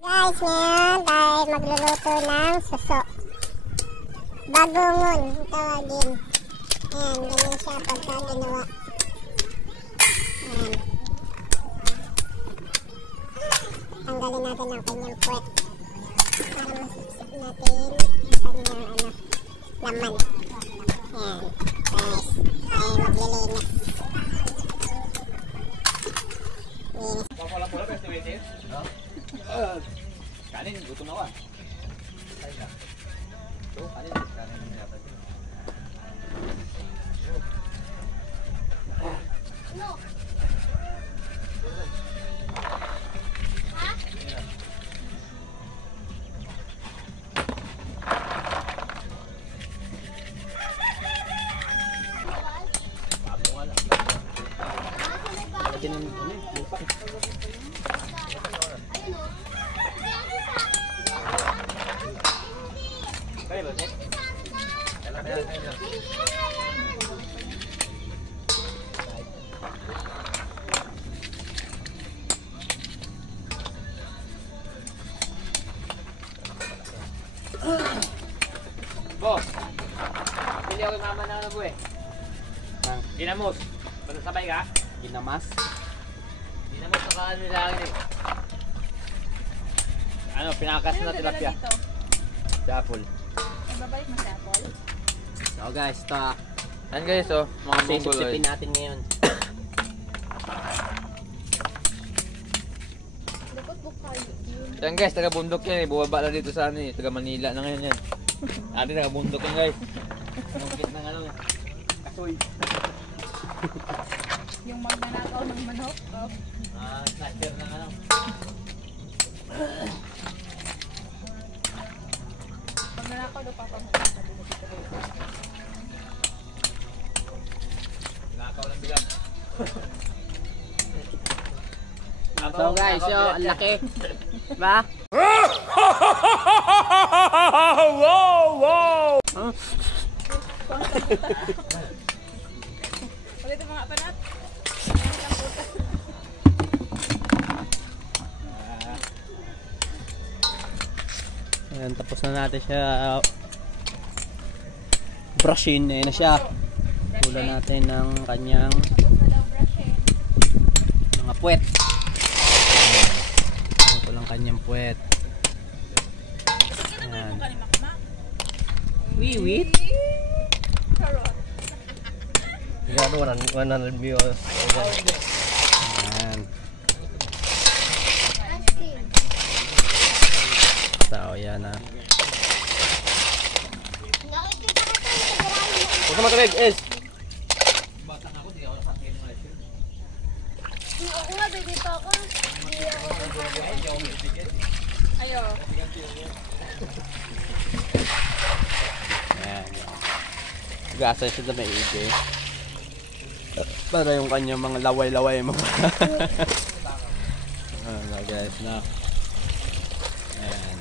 Guys, ngayon tayo magluluto ng suso. Bagongon, tawagin. Ayan, ganyan siya pagka ginawa. Ayan. Tanggalin natin ang kanyang puwet para masipsip natin ang kanyang laman. Ayan, guys. Tayo maglilinis. Pala-pala pwede waitin? Kanin, gutom na wan. So, kanin ng dapat. No. Boss, pili ako yung mama na ano po eh. Ginamos. Basta sabay ka? Ginamas? Ginamos sa kaan nila eh. Ano, pinakas na tilapia. Dapol. Babalik mo sa apple? So guys, ito. Ayan guys, oh, mga mongoloid. Sisipsipin natin ngayon. Yan guys, taga bundok yan eh. Bumaba na dito sa ano eh. Taga Manila na ngayon yan. Ate taga bundok yan guys. Mungkit ng ano eh. Kasoy. Yung magnanakaw ng manok. Oh. Snatcher ng ano. Magnanakaw daw papamukha sa dito. Nakaw lang bilang. So guys, yo, ang laki. Ba? Wow, wow. Ulit mga panat. Ayan, tapos na natin siya brushin na siya. Kulan natin ng kanyang mga puwet. Ito lang kanyang puwet. Ayan. Wiwit. Gano 100 views. Ayan. So, yan na. Huwag ka matawid, Es. Ako nga, dito ako. Ayo. Ayan. Gasa siya na may ide. Para yung kanyang mga laway-laway mo. Ayan guys, na. Ayan.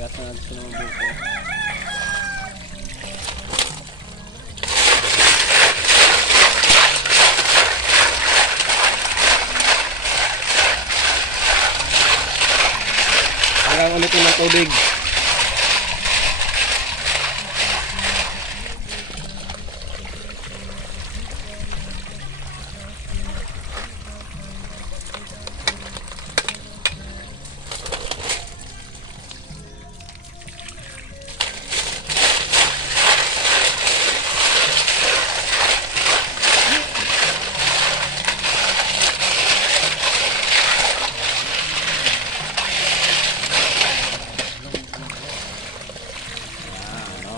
Gas na natin sa mga buko. Kailangan ulitin ng tubig.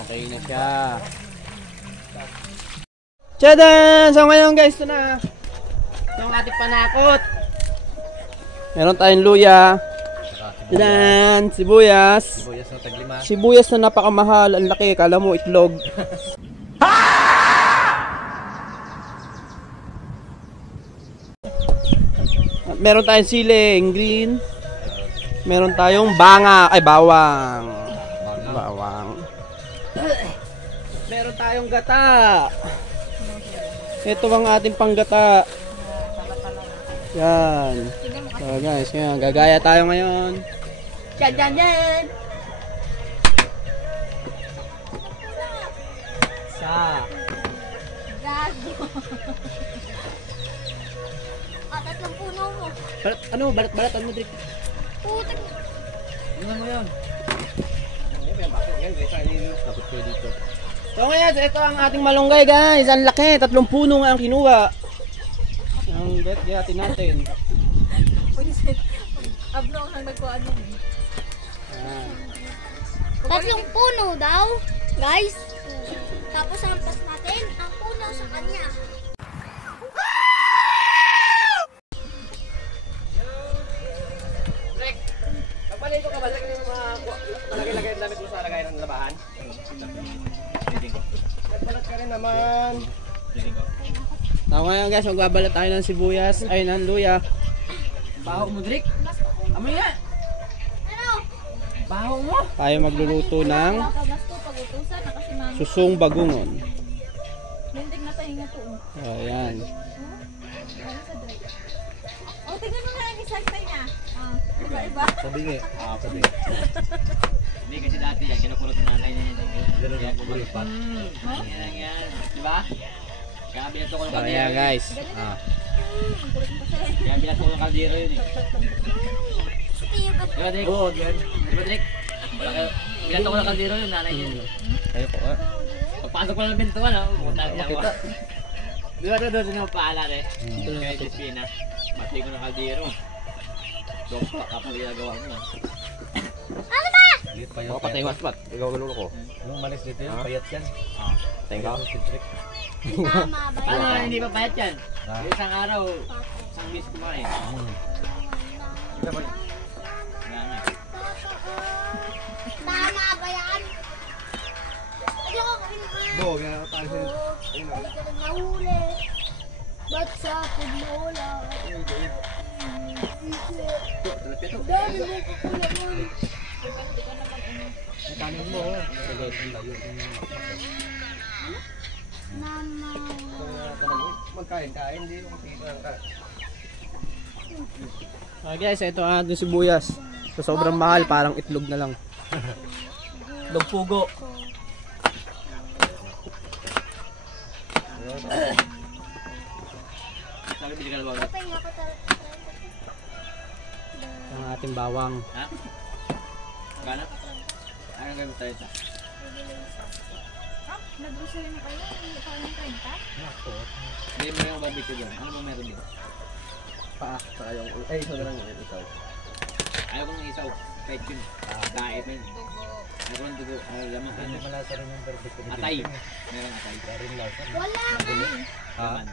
Okay na siya. Tchadan! So ngayon guys, ito na yung ating panakot. Meron tayong luya. Tchadan! Sibuyas. Sibuyas na taglima. Sibuyas na napakamahal. Ang laki. Kala mo itlog. meron tayong siling green. Meron tayong bawang. Bawang. Meron tayong gata. Ito ang ating panggata. Yan. So guys, ngayon, gagaya tayo ngayon. Yan. Sa. Gago. Tatlong puno mo. Balat-balatan mo, Drake. Putik. Tingnan mo yun. Tapos kayo dito. So ngayon, ito ang ating malunggay guys. Ang laki, 3 puno nga ang kinuha. Ang gayatin natin. Ablong ang nagkuhan nun eh. Ayan. Tatlong puno daw, guys. Tapos hampas natin ang puno sa kanya. Rick, pagpaligo ka ba? Lagay mo mga malagay-lagay ang damit mo sa lagay ng labahan. Nagbalat ka rin naman. So ngayon guys, magbabalat tayo ng sibuyas. Ay, ng luya. Baho mo, Rick. Amoy yan. Ano? Baho mo. Tayo magluluto ng Nakagasto pag-utusan na kasi mami. susung bagungon. Lindig na tayo nga to. Ayan. Ano sa Drake? Oh, tingnan mo na yung isagtay niya. Iba-iba. Sabi. Hindi kasi dati yan, kinukulot ng nanay niya. Ganun yan, kulot pa. Yan. Diba? Kaya binato ko ng So kaldero. ayan guys. Kaya binato ko ng kaldero yun eh. Steve. Diba, Drake? Oo, yan. Diba, Drake? Binato ko ng kaldero yun, nanay niya. Kayo po. Pagpasok ko lang ng pintuan, pumunta niya ako. Diba, doon sino paalan eh. Kaya Crispina. Mati ko ng kaldero. Doon pa, kapag ginagawa mo na. Ano ba? Baka patay waspat. Ikaw galulo ko. Nung malis dito yun, payat yan. Tengok. Tama ba Paano yan? hindi pa payat yan? Isang araw, isang bis kumain. Wala nga. Tama ba yan? Ayoko kami naman. kaya tayo sa... Hindi ka lang nahuli. Ba't sa pagmula? Dami mo kukulamon. Kanin mo, Mama. magkain-kain, hindi yung pita. Okay guys, ito ang ating sibuyas. So sobrang mahal, parang itlog na lang. Itlog pugo. Sabi bili ka na ba? Pahinga ko talaga. Ang ating bawang. Ha? Gana? Anong gawin tayo ito? Nag-grocery na kayo? Hindi pa ng 30? Hindi mo yung barbecue doon. Ano ba meron dito? Saka yung... Ay, ito na lang yun, ikaw. Ayaw kong isaw. Kahit yun. Diet na yun. Ayaw ko ng dugo. Ayaw lamang Hindi ano. malasa rin yung barbecue. Atay. Meron atay. Rin lasa. Wala nga. Laman.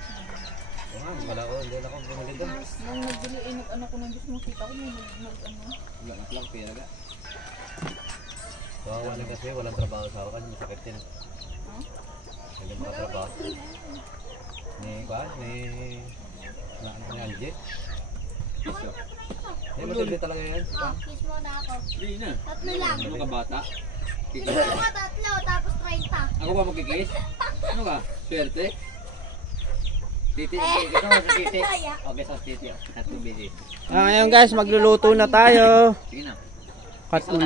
Oo nga, wala ko, hindi na ako bumili doon. Nung nagbili, ano ko nang gusto mo kita ko, may ano. Wala na lang pera ka. Kawawa na kasi, walang trabaho sa ako kasi masakit din. Hindi makatrabaho. Ni Alje. Iso. Hindi, matindi talaga yan. Oh, kiss mo na ako. Hindi na. Tatlo lang. Ano ka bata? Kiss Kikis. mo nga tatlo, tapos 30. Ako ba magkikis? Ano ka? Swerte? Titi, ito sa titi. Okay, sa titi. Tatlong bili. Ngayon guys, magluluto na tayo. Sige na. Cut muna.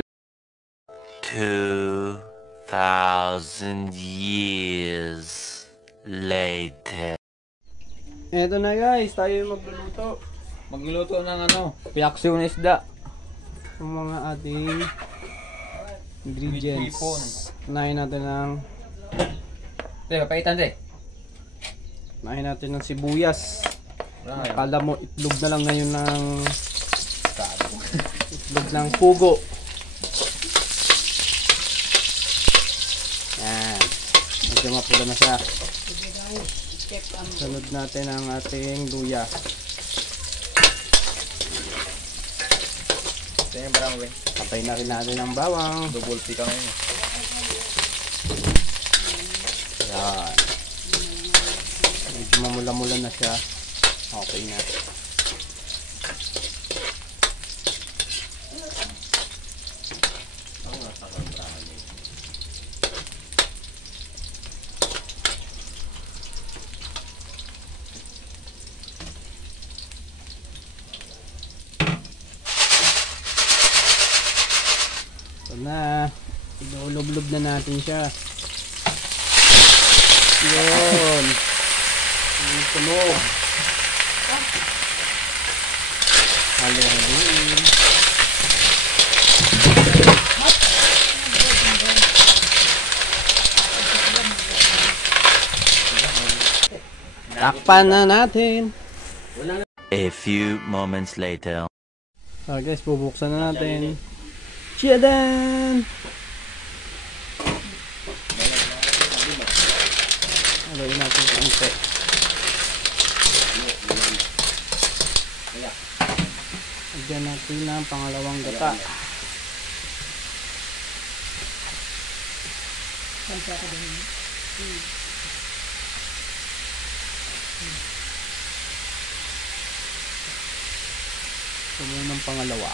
2,000 years later. Eto na guys, tayo yung magluluto. Magluluto ng ano? Piaksyon na isda. Ang mga ating ingredients. Unahin natin ng Papaitan, unahin natin ng sibuyas. Akala mo itlog na lang ngayon ng itlog ng pugo. Yan. Medyo mapula na siya. Sunod natin ang ating luya. Ito yung barang mo, Patay na rin natin ang bawang. double pick ka ngayon. Yan. Medyo mamula-mula na siya. Okay na. Ito na. Inulublob na natin siya. Yun. Ang tunog. Halo-haloin. Takpan na natin. A few moments later. So guys, bubuksan na natin. Chiadan! Haloin natin sa konti. Lagyan natin ng pangalawang gata. Ito muna ng pangalawa.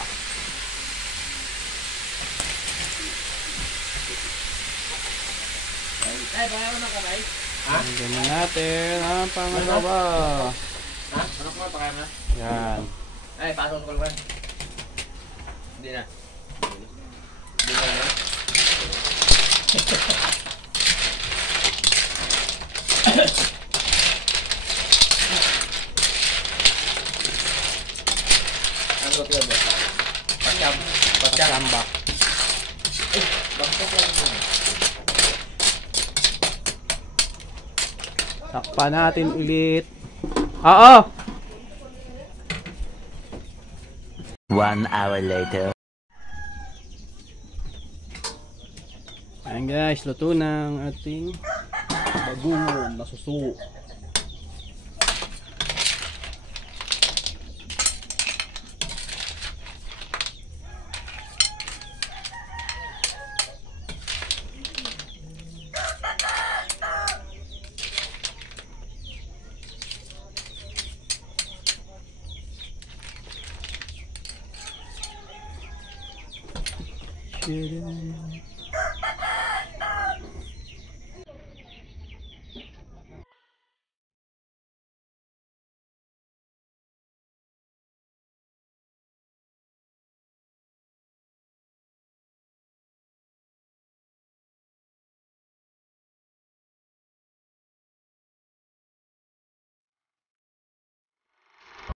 Lagyan na natin ang pangalawa. Ha? Ano ko pakaya na? Yan. Ay, pasok ko lang. Hindi na. Hindi na. Ano ko ba? Pasamba. Takpan natin ulit. Oo! 1 hour later. Ayan guys, luto na ang ating bagungon na suso.